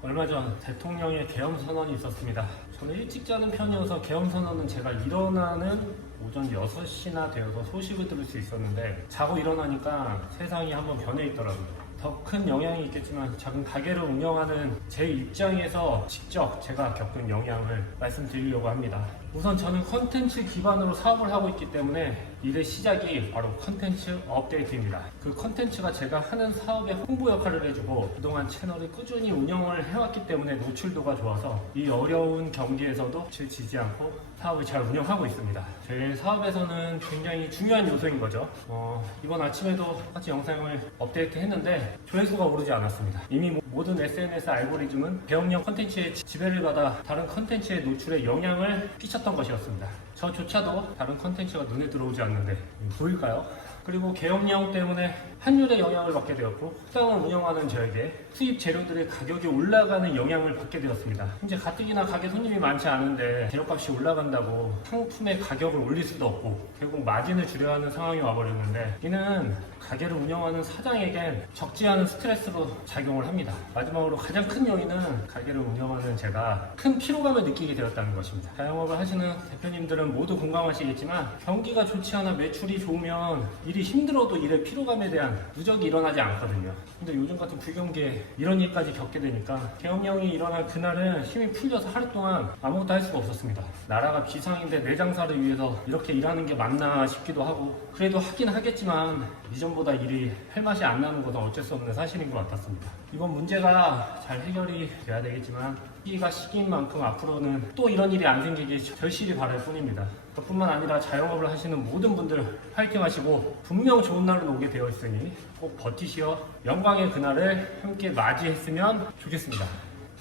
얼마 전 대통령의 계엄 선언이 있었습니다. 저는 일찍 자는 편이어서 계엄 선언은 제가 일어나는 오전 6시나 되어서 소식을 들을 수 있었는데 자고 일어나니까 세상이 한번 변해 있더라고요. 더 큰 영향이 있겠지만 작은 가게를 운영하는 제 입장에서 직접 제가 겪은 영향을 말씀드리려고 합니다. 우선 저는 컨텐츠 기반으로 사업을 하고 있기 때문에 일의 시작이 바로 컨텐츠 업데이트입니다. 그 컨텐츠가 제가 하는 사업의 홍보 역할을 해주고 그동안 채널을 꾸준히 운영을 해왔기 때문에 노출도가 좋아서 이 어려운 경기에서도 지치지 않고 사업을 잘 운영하고 있습니다. 제 사업에서는 굉장히 중요한 요소인 거죠. 어, 이번 아침에도 똑같이 영상을 업데이트 했는데 조회수가 오르지 않았습니다. 이미 모- 모든 SNS 알고리즘은 배움형 컨텐츠의 지- 지배를 받아 다른 컨텐츠의 노출에 영향을 끼쳤던 것이었습니다. 저조차도 다른 컨텐츠가 눈에 들어오지 않는데 음, 보일까요? 그리고 계엄령 때문에 환율에 영향을 받게 되었고 식당을 운영하는 저에게 수입 재료들의 가격이 올라가는 영향을 받게 되었습니다. 현재 가뜩이나 가게 손님이 많지 않은데 재료값이 올라간다고 상품의 가격을 올릴 수도 없고 결국 마진을 줄여야 하는 상황이 와버렸는데 이는 가게를 운영하는 사장에겐 적지 않은 스트레스로 작용을 합니다. 마지막으로 가장 큰 요인은 가게를 운영하는 제가 큰 피로감을 느끼게 되었다는 것입니다. 자영업을 하시는 대표님들은 모두 공감하시겠지만 경기가 좋지 않아 매출이 좋으면 일이 힘들어도 일의 피로감에 대한 누적이 일어나지 않거든요. 근데 요즘 같은 불경기에 이런 일까지 겪게 되니까 계엄령이 일어난 그날은 힘이 풀려서 하루 동안 아무것도 할 수가 없었습니다. 나라가 비상인데 내 장사를 위해서 이렇게 일하는 게 맞나 싶기도 하고 그래도 하긴 하겠지만 이전보다 일이 할 맛이 안 나는 것은 어쩔 수 없는 사실인 것 같았습니다. 이번 문제가 잘 해결이 돼야 되겠지만 시기가 시기인 만큼 앞으로는 또 이런 일이 안 생기길 절실히 바랄 뿐입니다. 그뿐만 아니라 자영업을 하시는 모든 분들 파이팅 하시고 분명 좋은 날은 오게 되어 있으니 꼭 버티시어 영광의 그날을 함께 맞이했으면 좋겠습니다.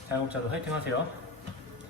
자영업자도 파이팅 하세요.